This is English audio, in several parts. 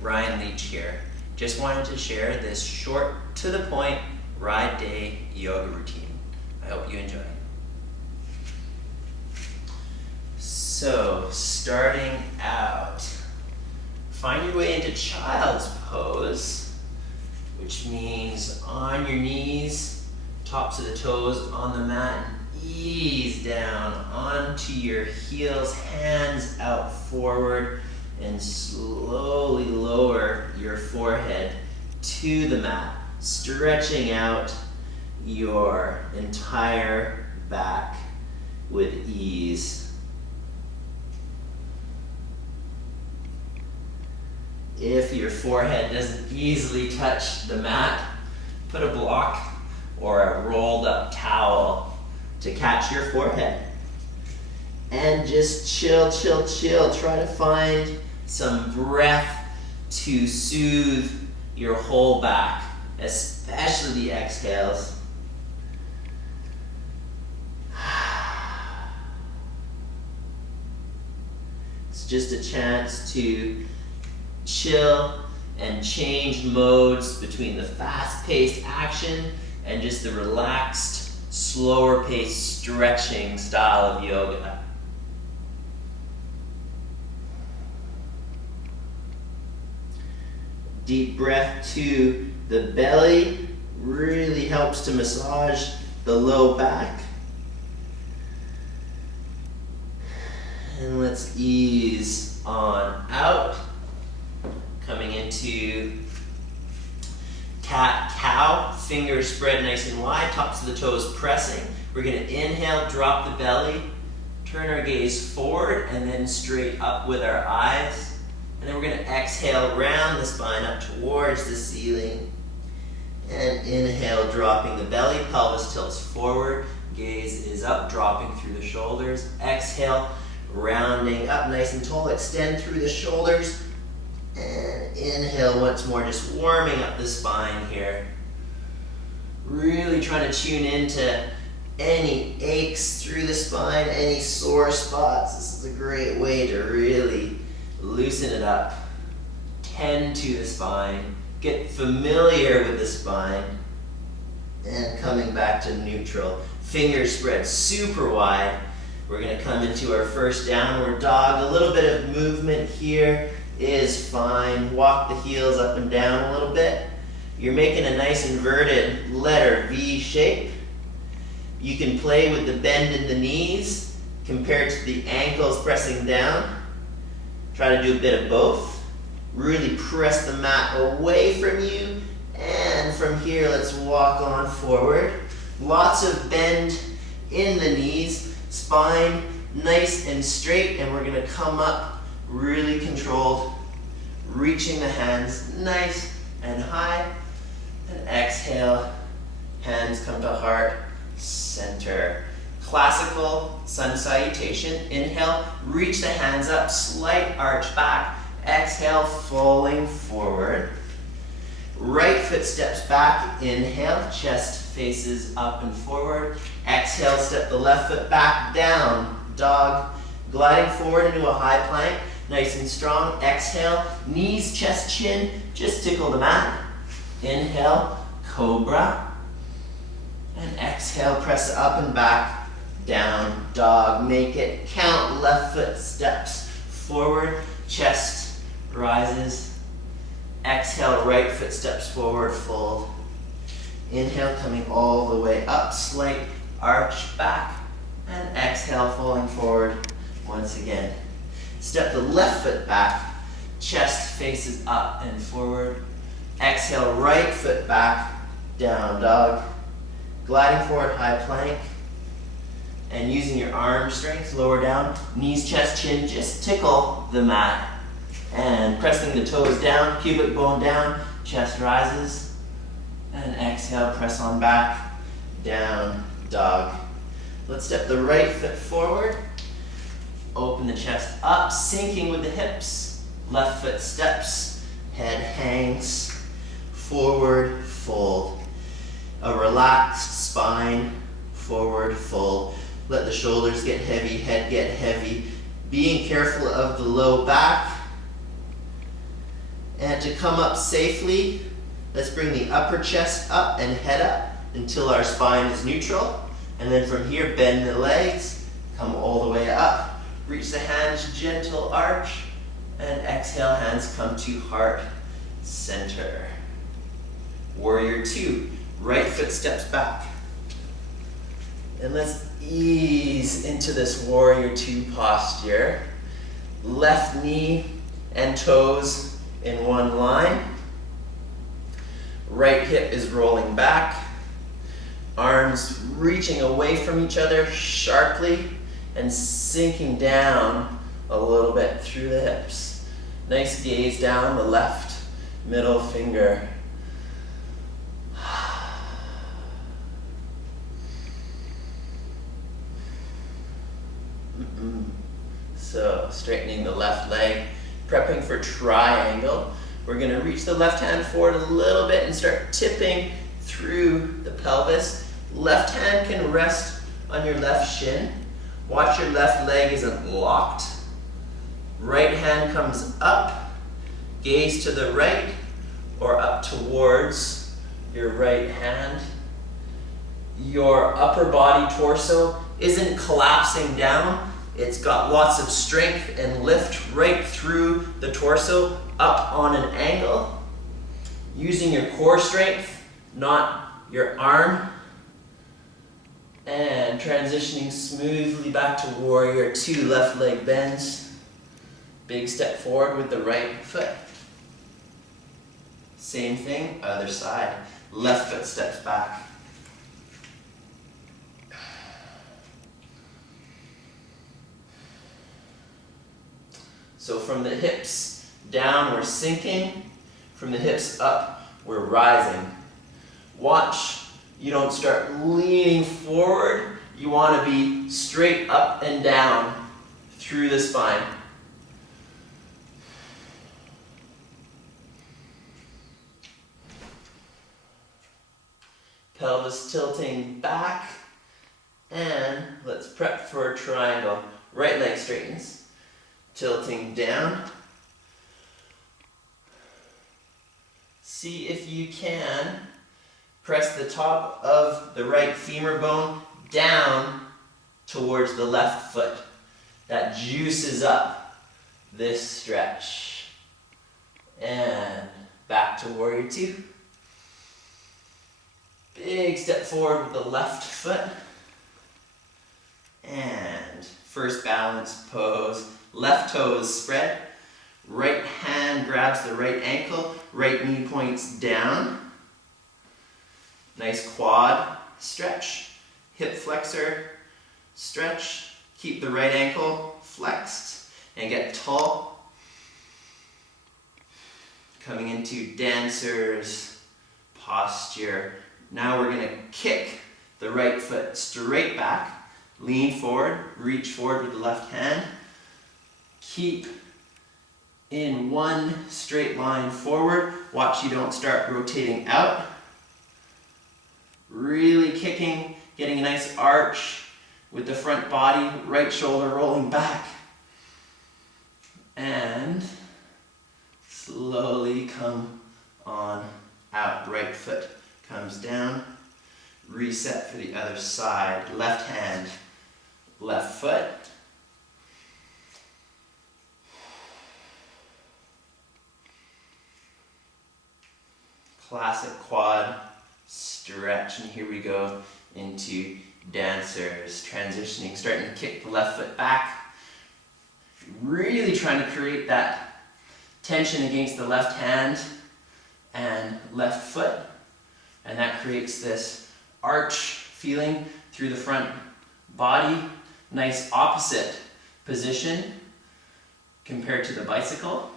Ryan Leech here. Just wanted to share this short, to the point, ride day yoga routine. I hope you enjoy. So, starting out, find your way into child's pose, which means on your knees, tops of the toes on the mat, ease down onto your heels, hands out forward, and slowly lower your forehead to the mat, stretching out your entire back with ease. If your forehead doesn't easily touch the mat, put a block or a rolled up towel to catch your forehead. And just chill, chill, chill. Try to find some breath to soothe your whole back, especially the exhales. It's just a chance to chill and change modes between the fast-paced action and just the relaxed, slower-paced stretching style of yoga. Deep breath to the belly really helps to massage the low back. And let's ease on out. Coming into cat-cow, fingers spread nice and wide, tops of the toes pressing. We're going to inhale, drop the belly, turn our gaze forward and then straight up with our eyes. And then we're going to exhale, round the spine up towards the ceiling. And inhale, dropping the belly, pelvis tilts forward, gaze is up, dropping through the shoulders. Exhale, rounding up nice and tall, extend through the shoulders. And inhale once more, just warming up the spine here. Really trying to tune into any aches through the spine, any sore spots. This is a great way to really loosen it up. Tend to the spine. Get familiar with the spine. And coming back to neutral. Fingers spread super wide. We're going to come into our first downward dog. A little bit of movement here is fine. Walk the heels up and down a little bit. You're making a nice inverted letter V shape. You can play with the bend in the knees compared to the ankles pressing down. Try to do a bit of both. Really press the mat away from you. And from here, let's walk on forward. Lots of bend in the knees. Spine nice and straight. And we're going to come up really controlled, reaching the hands nice and high, and exhale, hands come to heart, center. Classical sun salutation, inhale, reach the hands up, slight arch back, exhale, falling forward. Right foot steps back, inhale, chest faces up and forward. Exhale, step the left foot back, down, dog, gliding forward into a high plank. Nice and strong. Exhale, knees, chest, chin, just tickle the mat. Inhale, cobra. And exhale, press up and back, down, dog. Make it count. Left foot steps forward, chest rises. Exhale, right foot steps forward, fold. Inhale, coming all the way up, slight arch back. And exhale, falling forward once again. Step the left foot back, chest faces up and forward. Exhale, right foot back, down dog. Gliding forward, high plank. And using your arm strength, lower down, knees, chest, chin, just tickle the mat. And pressing the toes down, pubic bone down, chest rises. And exhale, press on back, down dog. Let's step the right foot forward. Open the chest up, sinking with the hips. Left foot steps, head hangs, forward fold. A relaxed spine, forward fold. Let the shoulders get heavy, head get heavy. Being careful of the low back. And to come up safely, let's bring the upper chest up and head up until our spine is neutral. And then from here, bend the legs, come all the way up. Reach the hands, gentle arch. And exhale, hands come to heart center. Warrior two, right foot steps back. And let's ease into this warrior two posture. Left knee and toes in one line. Right hip is rolling back. Arms reaching away from each other sharply and sinking down a little bit through the hips. Nice gaze down the left middle finger. So, straightening the left leg, prepping for triangle. We're going to reach the left hand forward a little bit and start tipping through the pelvis. Left hand can rest on your left shin. Watch your left leg isn't locked. Right hand comes up, gaze to the right or up towards your right hand. Your upper body torso isn't collapsing down. It's got lots of strength and lift right through the torso, up on an angle. Using your core strength, not your arm. And transitioning smoothly back to warrior two, left leg bends. Big step forward with the right foot. Same thing, other side. Left foot steps back. So from the hips down, we're sinking. From the hips up, we're rising. Watch, you don't start leaning forward. You want to be straight up and down through the spine. Pelvis tilting back. And let's prep for a triangle. Right leg straightens. Tilting down. See if you can press the top of the right femur bone down towards the left foot. That juices up this stretch. And back to warrior two. Big step forward with the left foot. And first balance pose. Left toes spread. Right hand grabs the right ankle. Right knee points down. Nice quad stretch. Hip flexor stretch. Keep the right ankle flexed and get tall. Coming into dancer's posture. Now we're going to kick the right foot straight back. Lean forward. Reach forward with the left hand. Keep in one straight line forward. Watch you don't start rotating out. Really kicking, getting a nice arch with the front body, right shoulder rolling back. And slowly come on out. Right foot comes down. Reset for the other side. Left hand, left foot. Classic quad stretch, and here we go into dancers, transitioning, starting to kick the left foot back, really trying to create that tension against the left hand and left foot, and that creates this arch feeling through the front body. Nice opposite position compared to the bicycle.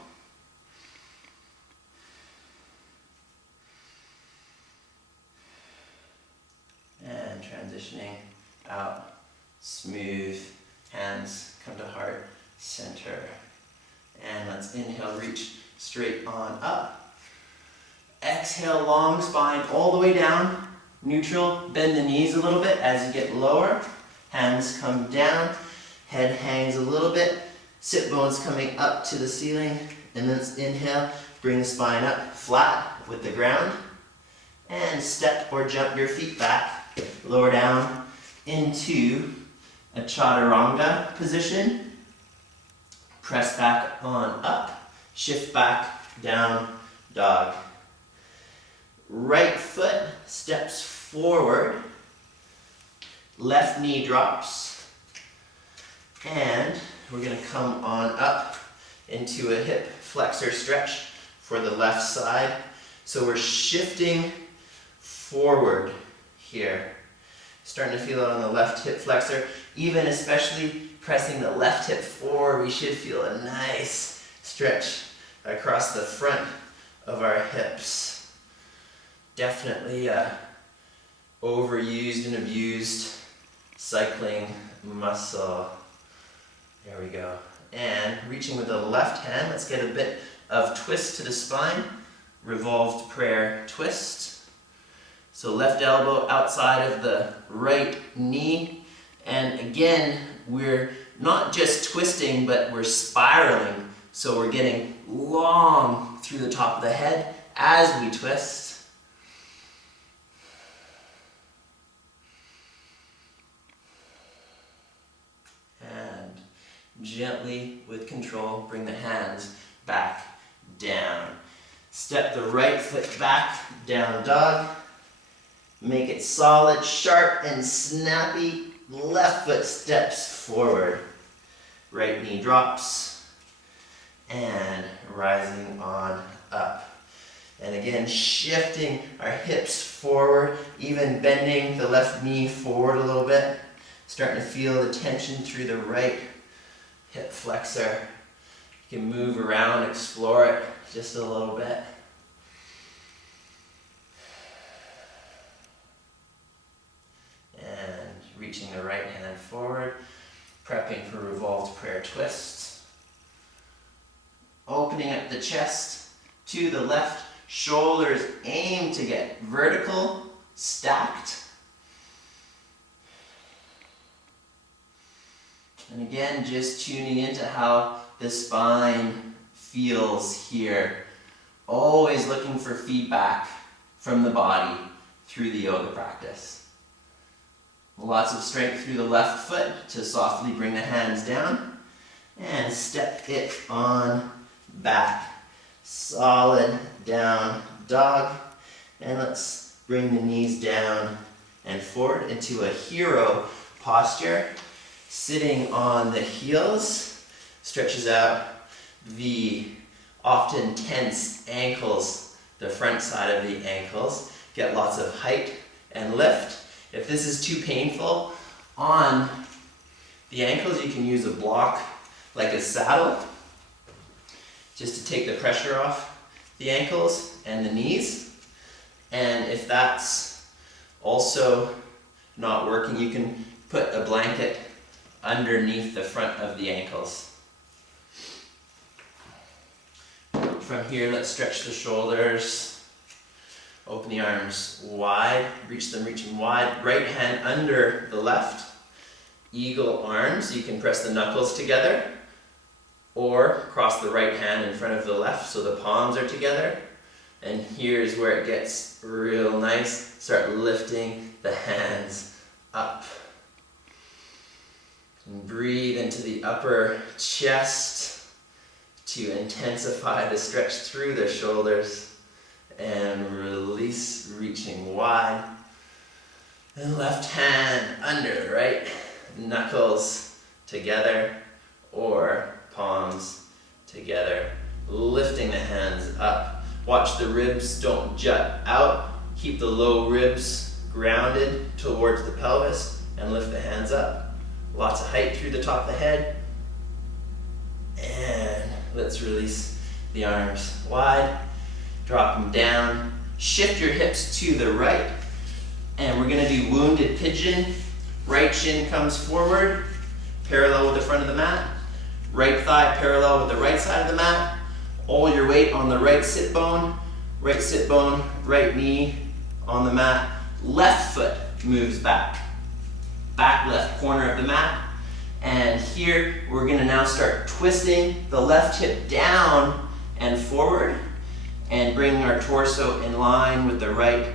And transitioning out, smooth, hands come to heart center. And let's inhale, reach straight on up. Exhale, long spine all the way down, neutral, bend the knees a little bit as you get lower. Hands come down, head hangs a little bit, sit bones coming up to the ceiling, And let's inhale, bring the spine up flat with the ground. And step or jump your feet back, lower down into a chaturanga position. Press back on up, shift back, down, dog. Right foot steps forward, left knee drops, and we're going to come on up into a hip flexor stretch for the left side. So we're shifting forward here. Starting to feel it on the left hip flexor. Even especially pressing the left hip forward, we should feel a nice stretch across the front of our hips. Definitely overused and abused cycling muscle. There we go. And reaching with the left hand, let's get a bit of twist to the spine. Revolved prayer twist. So left elbow outside of the right knee. And again, we're not just twisting, but we're spiraling. So we're getting long through the top of the head as we twist. And gently, with control, bring the hands back down. Step the right foot back, down dog. Make it solid, sharp, and snappy. Left foot steps forward. Right knee drops. And rising on up. And again, shifting our hips forward, even bending the left knee forward a little bit. Starting to feel the tension through the right hip flexor. You can move around, explore it just a little bit. And reaching the right hand forward, prepping for revolved prayer twists. Opening up the chest to the left, shoulders aim to get vertical, stacked. And again, just tuning into how the spine feels here. Always looking for feedback from the body through the yoga practice. Lots of strength through the left foot to softly bring the hands down. And step it on back. Solid down dog. And let's bring the knees down and forward into a hero posture. Sitting on the heels stretches out the often tense ankles, the front side of the ankles. Get lots of height and lift. If this is too painful on the ankles, you can use a block like a saddle just to take the pressure off the ankles and the knees. And if that's also not working, you can put a blanket underneath the front of the ankles. From here, let's stretch the shoulders. Open the arms wide, reach them reaching wide. Right hand under the left. Eagle arms, you can press the knuckles together or cross the right hand in front of the left so the palms are together. And here's where it gets real nice. Start lifting the hands up. And breathe into the upper chest to intensify the stretch through the shoulders. And release, reaching wide. And left hand under the right. Knuckles together or palms together. Lifting the hands up. Watch the ribs don't jut out. Keep the low ribs grounded towards the pelvis and lift the hands up. Lots of height through the top of the head. And let's release the arms wide. Drop them down. Shift your hips to the right. And we're going to do wounded pigeon. Right shin comes forward, parallel with the front of the mat. Right thigh parallel with the right side of the mat. All your weight on the right sit bone, right knee on the mat. Left foot moves back. Back left corner of the mat. And here we're going to now start twisting the left hip down and forward, and bringing our torso in line with the right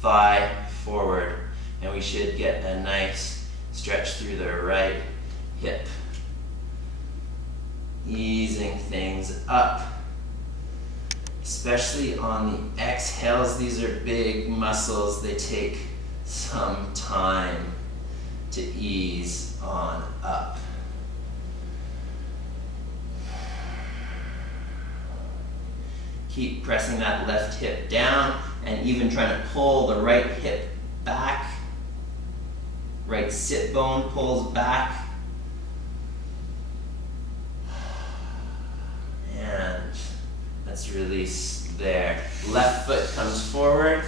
thigh forward. And we should get a nice stretch through the right hip. Easing things up. Especially on the exhales, these are big muscles. They take some time to ease on up. Keep pressing that left hip down and even trying to pull the right hip back. Right sit bone pulls back. And let's release there. Left foot comes forward.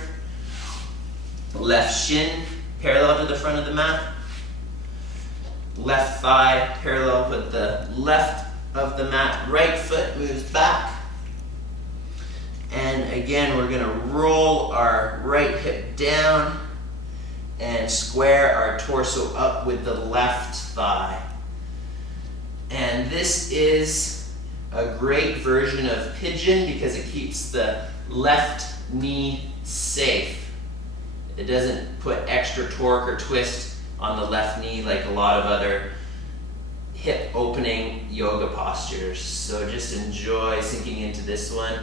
Left shin parallel to the front of the mat. Left thigh parallel with the left of the mat. Right foot moves back. And again, we're going to roll our right hip down and square our torso up with the left thigh. And this is a great version of pigeon because it keeps the left knee safe. It doesn't put extra torque or twist on the left knee like a lot of other hip opening yoga postures. So just enjoy sinking into this one.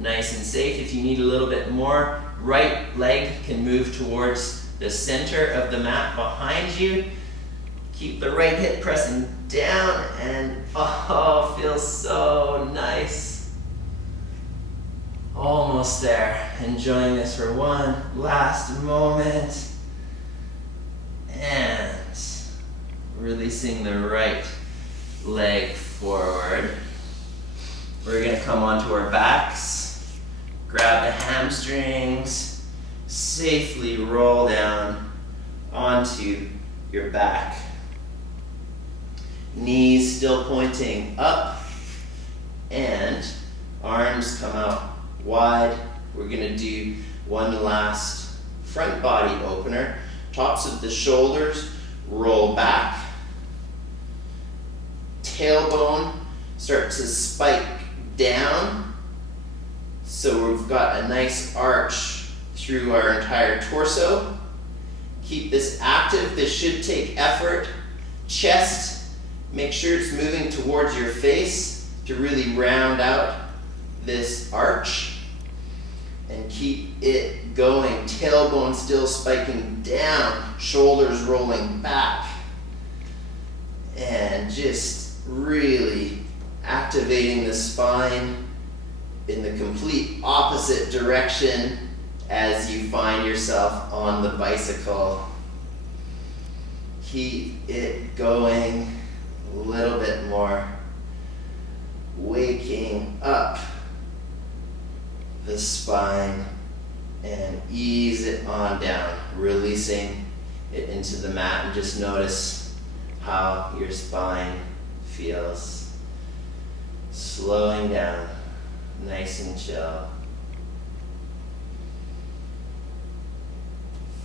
Nice and safe. If you need a little bit more, right leg can move towards the center of the mat behind you. Keep the right hip pressing down and oh, feels so nice. Almost there. Enjoying this for one last moment. And releasing the right leg forward. We're going to come onto our backs, grab the hamstrings, safely roll down onto your back. Knees still pointing up, and arms come out wide. We're going to do one last front body opener. Tops of the shoulders roll back. Tailbone starts to spike down. So we've got a nice arch through our entire torso. Keep this active. This should take effort. Chest, make sure it's moving towards your face to really round out this arch. And keep it going. Tailbone still spiking down. Shoulders rolling back. And just really activating the spine in the complete opposite direction as you find yourself on the bicycle. Keep it going a little bit more. Waking up the spine and ease it on down, releasing it into the mat, and just notice how your spine feels. Slowing down, nice and chill.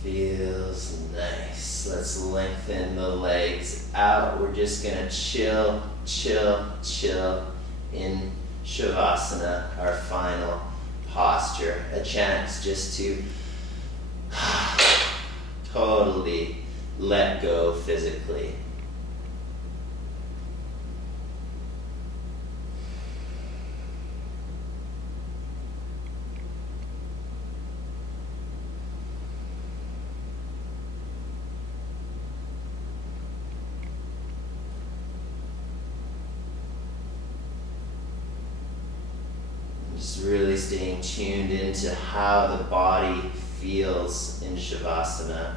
Feels nice. Let's lengthen the legs out. We're just gonna chill, chill, chill in Shavasana, our final posture. A chance just to totally let go physically. Just really staying tuned into how the body feels in Shavasana.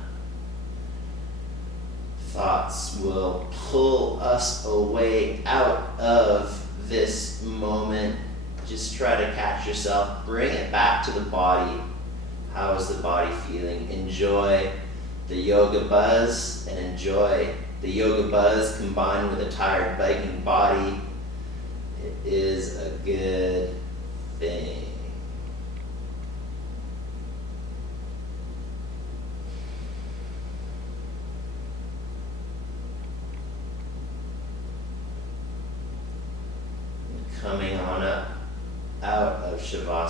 Thoughts will pull us away out of this moment. Just try to catch yourself, bring it back to the body. How is the body feeling? Enjoy the yoga buzz and enjoy the yoga buzz combined with a tired biking body. It is a good thing. Coming on up out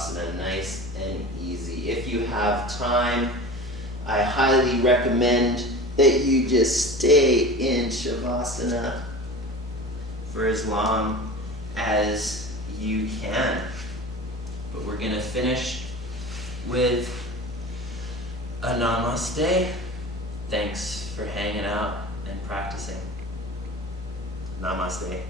Shavasana, nice and easy. If you have time, I highly recommend that you just stay in Shavasana for as long as you can. But we're gonna finish with a namaste. Thanks for hanging out and practicing. Namaste.